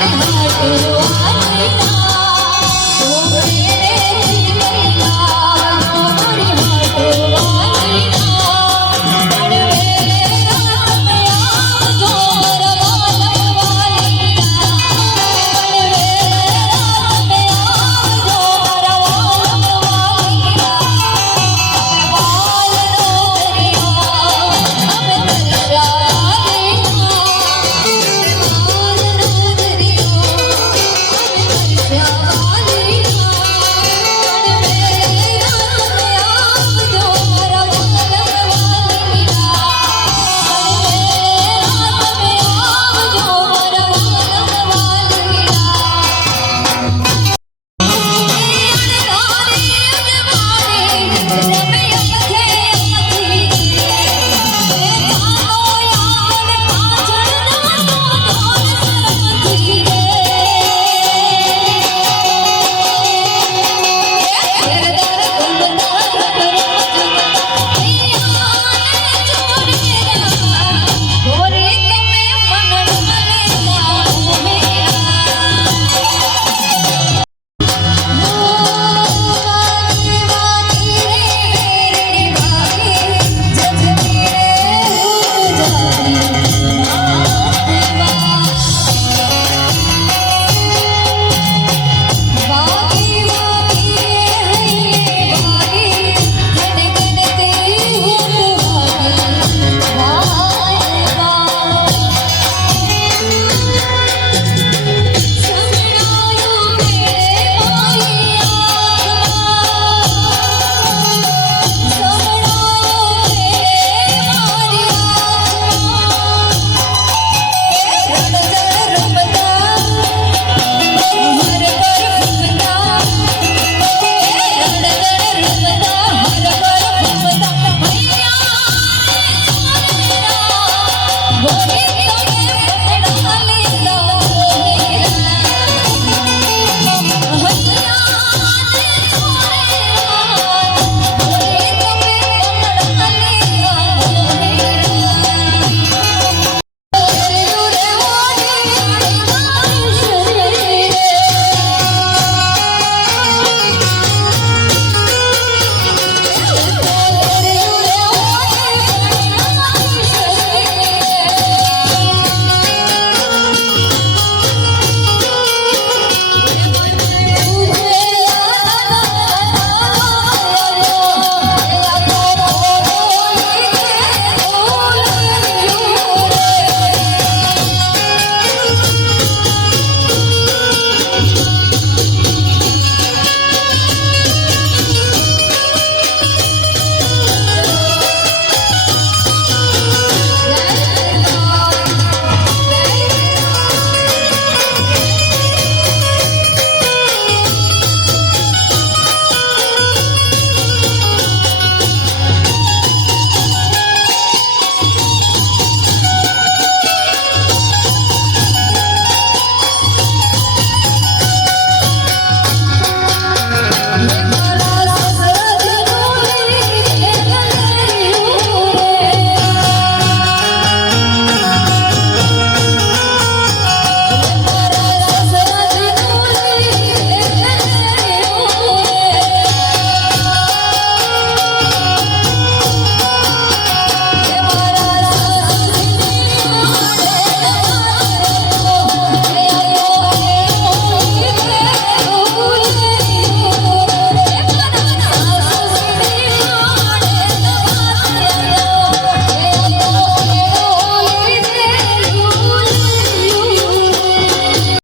I like you.